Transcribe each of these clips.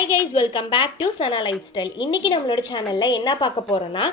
Hi guys, welcome back to Sana Lifestyle. இன்னைக்கு நம்மளோட சேனல்ல என்ன பார்க்க போறோம்னா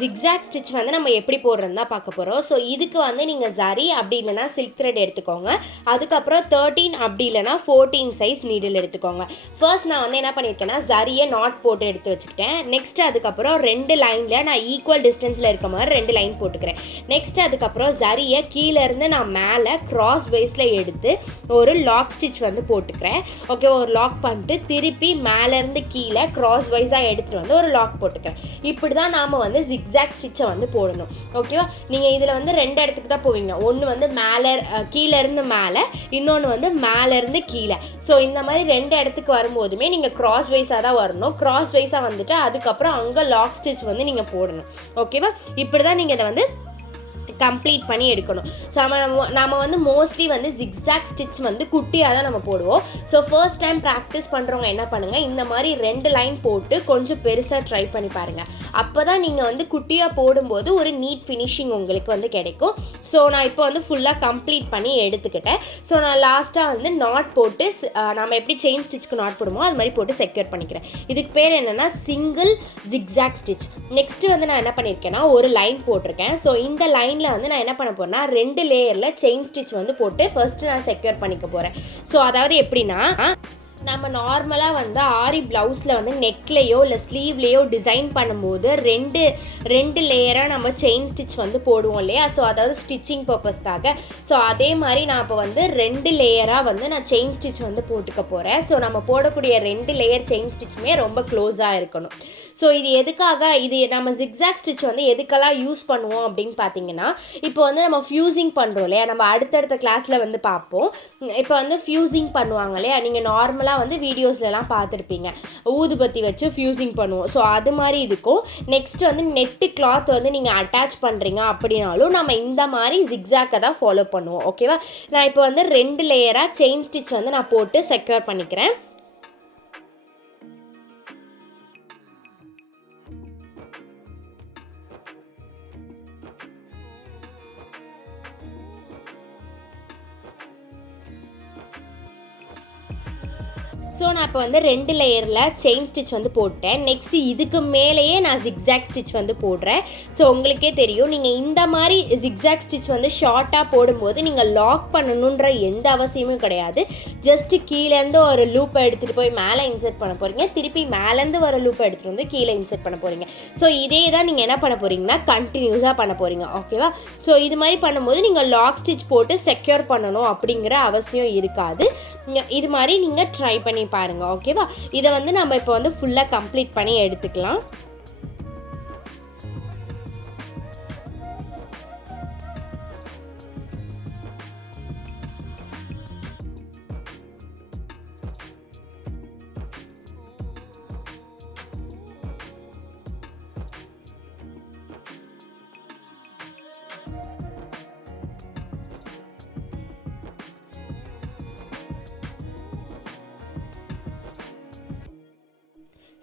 zigzag stitch வந்து நம்ம எப்படி போடுறதுன்னு தான் பார்க்க போறோம். ஸோ இதுக்கு வந்து நீங்க zari அப்படி இல்லைனா silk thread எடுத்துக்கோங்க. அதுக்கப்புறம் 13 அப்படி இல்லைனா 14 சைஸ் நீடில் எடுத்துக்கோங்க. ஃபர்ஸ்ட் நான் வந்து என்ன பண்ணியிருக்கேன்னா zariயை நாட் போட்டு எடுத்து வச்சுக்கிட்டேன். நெக்ஸ்ட் அதுக்கப்புறம் ரெண்டு லைன்ல நான் ஈக்குவல் டிஸ்டன்ஸ்ல இருக்க மாதிரி ரெண்டு லைன் போட்டுக்கிறேன். நெக்ஸ்ட் அதுக்கப்புறம் zariயை கீழே இருந்து நான் மேலே கிராஸ் வைஸ்ல எடுத்து ஒரு லாக் ஸ்டிச் வந்து போட்டுக்கிறேன். ஓகே, ஒரு லாக் பண்ணிட்டு திருப்பி மேலேருந்து கீழே கிராஸ் வைஸாக எடுத்துகிட்டு வந்து ஒரு லாக் போட்டுக்கிறேன். இப்படி தான் நாம் வந்து ஜிக்ஸாக் ஸ்டிச்சை வந்து போடணும். ஓகேவா? நீங்கள் இதில் வந்து ரெண்டு இடத்துக்கு தான் போவீங்க. ஒன்று வந்து கீழேருந்து மேலே, இன்னொன்று வந்து மேலேருந்து கீழே. ஸோ இந்த மாதிரி ரெண்டு இடத்துக்கு வரும்போதுமே நீங்கள் கிராஸ் வைஸாக தான் வரணும். கிராஸ் வைஸாக வந்துட்டு அதுக்கப்புறம் அங்கே லாக் ஸ்டிச் வந்து நீங்கள் போடணும். ஓகேவா? இப்படி தான் நீங்கள் இதை வந்து கம்ப்ளீட் பண்ணி எடுக்கணும். ஸோ நம்ம வந்து மோஸ்ட்லி வந்து ஜிக்ஸாக் ஸ்டிச் வந்து குட்டியாக தான் நம்ம போடுவோம். ஸோ ஃபர்ஸ்ட் டைம் ப்ராக்டிஸ் பண்ணுறவங்க என்ன பண்ணுங்கள், இந்த மாதிரி ரெண்டு லைன் போட்டு கொஞ்சம் பெருசாக ட்ரை பண்ணி பாருங்கள். அப்போ தான் நீங்கள் வந்து குட்டியாக போடும்போது ஒரு நீட் ஃபினிஷிங் உங்களுக்கு வந்து கிடைக்கும். ஸோ நான் இப்போ வந்து ஃபுல்லாக கம்ப்ளீட் பண்ணி எடுத்துக்கிட்டேன். ஸோ நான் லாஸ்ட்டாக வந்து நாட் போட்டு நம்ம எப்படி செயின் ஸ்டிச்சுக்கு நாட் போடுமோ அது மாதிரி போட்டு செக்யூர் பண்ணிக்கிறேன். இதுக்கு பேர் என்னென்னா சிங்கிள் ஜிக்ஸாக் ஸ்டிச். நெக்ஸ்ட்டு வந்து நான் என்ன பண்ணியிருக்கேன்னா ஒரு லைன் போட்டிருக்கேன். ஸோ இந்த லைனில் வந்து நான் என்ன பண்ண போறேன்னா ரெண்டு லேயர்ல செயின் ஸ்டிச் வந்து போட்டு ஃபர்ஸ்ட் நான் செக்யூர் பண்ணிக்க போறேன். ஸோ அதாவது எப்படின்னா, நம்ம நார்மலாக வந்து ஆரி ப்ளவுஸில் வந்து நெக்லேயோ இல்லை ஸ்லீவ்லேயோ டிசைன் பண்ணும்போது ரெண்டு லேயராக நம்ம செயின் ஸ்டிச் வந்து போடுவோம் இல்லையா? ஸோ அதாவது ஸ்டிச்சிங் பர்பஸ்க்காக. ஸோ அதே மாதிரி நான் இப்போ வந்து ரெண்டு லேயராக வந்து நான் செயின் ஸ்டிச் வந்து போட்டுக்க போகிறேன். ஸோ நம்ம போடக்கூடிய ரெண்டு லேயர் செயின் ஸ்டிச்சுமே ரொம்ப க்ளோஸாக இருக்கணும். ஸோ இது எதுக்காக, இது நம்ம ஜிக்ஸாக் ஸ்டிச் வந்து எதுக்கெல்லாம் யூஸ் பண்ணுவோம் அப்படின்னு பார்த்தீங்கன்னா, இப்போ வந்து நம்ம ஃபியூசிங் பண்ணுறோம் இல்லையா? நம்ம அடுத்தடுத்த கிளாஸில் வந்து பார்ப்போம். இப்போ வந்து ஃபியூசிங் பண்ணுவாங்க இல்லையா? நீங்கள் நார்மலாக வந்து வீடியோஸ்லலாம் பார்த்துருப்பீங்க, ஊதுபத்தி வச்சு ஃபியூசிங் பண்ணுவோம். ஸோ அது மாதிரி இதுக்கும் நெக்ஸ்ட் வந்து நெட்டு கிளாத் வந்து நீங்கள் அட்டாச் பண்ணுறீங்க அப்படின்னாலும் நம்ம இந்த மாதிரி ஜிக்ஸாக்கை தான் ஃபாலோ பண்ணுவோம். ஓகேவா? நான் இப்போ வந்து ரெண்டு லேயராக செயின் ஸ்டிச் வந்து நான் போட்டு செக்யூர் பண்ணிக்கிறேன். ஸோ நான் இப்போ வந்து ரெண்டு லேயரில் செயின் ஸ்டிச் வந்து போட்டேன். நெக்ஸ்ட்டு இதுக்கு மேலேயே நான் ஜிக்ஸாக் ஸ்டிச் வந்து போடுறேன். ஸோ உங்களுக்கே தெரியும், நீங்கள் இந்த மாதிரி ஜிக்ஸாக் ஸ்டிச் வந்து ஷார்ட்டாக போடும்போது நீங்கள் லாக் பண்ணணுன்ற எந்த அவசியமும் கிடையாது. ஜஸ்ட்டு கீழேருந்து ஒரு லூப்பை எடுத்துகிட்டு போய் மேலே இன்சர்ட் பண்ண போகிறீங்க, திருப்பி மேலேருந்து வர லூப்பை எடுத்துகிட்டு வந்து கீழே இன்சர்ட் பண்ண போகிறீங்க. ஸோ இதே தான் நீங்கள் என்ன பண்ண போகிறீங்கன்னா கண்டினியூஸாக பண்ண போகிறீங்க. ஓகேவா? ஸோ இது மாதிரி பண்ணும்போது நீங்கள் லாக் ஸ்டிச் போட்டு செக்யூர் பண்ணணும் அப்படிங்கிற அவசியம் இருக்காது. இது மாதிரி நீங்கள் ட்ரை பண்ணி பாருங்க. ஓகேவா? இதை வந்து நம்ம இப்போ வந்து ஃபுல்லாக கம்ப்ளீட் பண்ணி எடுத்துக்கலாம்.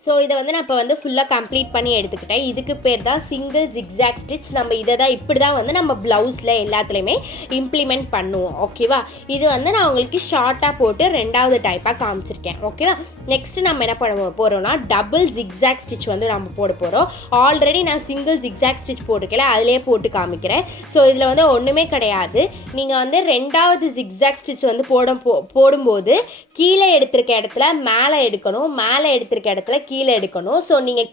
ஸோ இதை வந்து நான் இப்போ வந்து ஃபுல்லாக கம்ப்ளீட் பண்ணி எடுத்துக்கிட்டேன். இதுக்கு பேர் தான் சிங்கிள் ஜிக்ஸாக் ஸ்டிச். நம்ம இதை தான் இப்படி தான் வந்து நம்ம ப்ளவுஸில் எல்லாத்துலேயுமே இம்ப்ளிமெண்ட் பண்ணுவோம். ஓகேவா? இது வந்து நான் உங்களுக்கு ஷார்ட்டாக போட்டு ரெண்டாவது டைப்பாக காமிச்சிருக்கேன். ஓகேவா? நெக்ஸ்ட்டு நம்ம என்ன பண்ண போகிறோம்னா டபுள் ஜிக்ஸாக் ஸ்டிச் வந்து நம்ம போட போகிறோம். ஆல்ரெடி நான் சிங்கிள் ஜிக்ஸாக் ஸ்டிச் போட்டுக்கல, அதிலே போட்டு காமிக்கிறேன். ஸோ இதில் வந்து ஒன்றுமே கிடையாது. நீங்கள் வந்து ரெண்டாவது ஜிக்ஸாக் ஸ்டிச் வந்து போடும்போது கீழே எடுத்திருக்க இடத்துல மேலே எடுக்கணும், மேலே எடுத்திருக்க இடத்துல கீழே எடுக்கணும். ஸோ நீங்கள்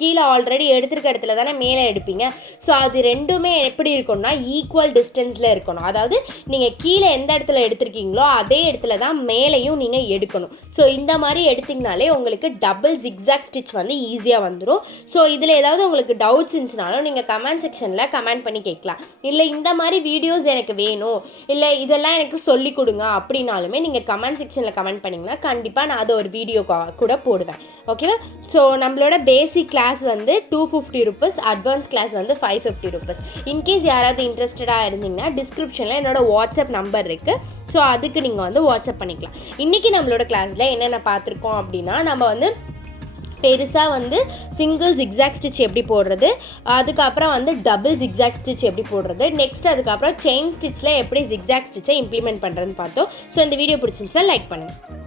கீழே ஆல்ரெடி எடுத்திருக்க இடத்துல தானே மேலே எடுப்பீங்க. ஸோ அது ரெண்டுமே எப்படி இருக்கணும்னா ஈக்குவல் டிஸ்டன்ஸில் இருக்கணும். அதாவது நீங்கள் கீழே எந்த இடத்துல எடுத்திருக்கீங்களோ அதே இடத்துல தான் மேலேயும் நீங்கள் எடுக்கணும். ஸோ இந்த மாதிரி எடுத்திங்கனாலே உங்களுக்கு டபுள் ஜிக்ஸாக் ஸ்டிச் வந்து ஈஸியாக வந்துடும். ஸோ இதில் ஏதாவது உங்களுக்கு டவுட்ஸ் இருந்துச்சுனாலும் நீங்கள் கமெண்ட் செக்ஷனில் கமெண்ட் பண்ணி கேட்கலாம். இல்லை இந்த மாதிரி வீடியோஸ் எனக்கு வேணும், இல்லை இதெல்லாம் எனக்கு சொல்லிக் கொடுங்க அப்படின்னாலுமே நீங்கள் கமெண்ட் செக்ஷனில் கமெண்ட் பண்ணிங்கன்னா கண்டிப்பாக நான் அதை ஒரு வீடியோ கூட போடுவேன். ஓகேவா? ஸோ நம்மளோட பேசிக் கிளாஸ் வந்து 250 rupees, அட்வான்ஸ் கிளாஸ் வந்து 550 rupees. இன்கேஸ் யாராவது இன்ட்ரெஸ்டடாக இருந்தீங்கன்னா டிஸ்கிரிப்ஷனில் என்னோட வாட்ஸ்அப் நம்பர் இருக்குது. ஸோ அதுக்கு நீங்கள் வந்து வாட்ஸ்அப் பண்ணிக்கலாம். இன்றைக்கி நம்மளோட கிளாஸில் என்னென்ன பார்த்துருக்கோம் அப்படின்னா, நம்ம வந்து பெருசாக வந்து சிங்கிள் ஜிக்ஸாக் ஸ்டிச் எப்படி போடுறது, அதுக்கப்புறம் வந்து டபுள் ஜிக்ஸாக் ஸ்டிச் எப்படி போடுறது, நெக்ஸ்ட் அதுக்கப்புறம் செயின் ஸ்டிச்சில் எப்படி ஜிக்ஸாக் ஸ்டிச்சை இம்ப்ளிமெண்ட் பண்ணுறதுன்னு பார்த்தோம். ஸோ இந்த வீடியோ பிடிச்சிருந்துச்சுன்னா லைக் பண்ணுங்கள்.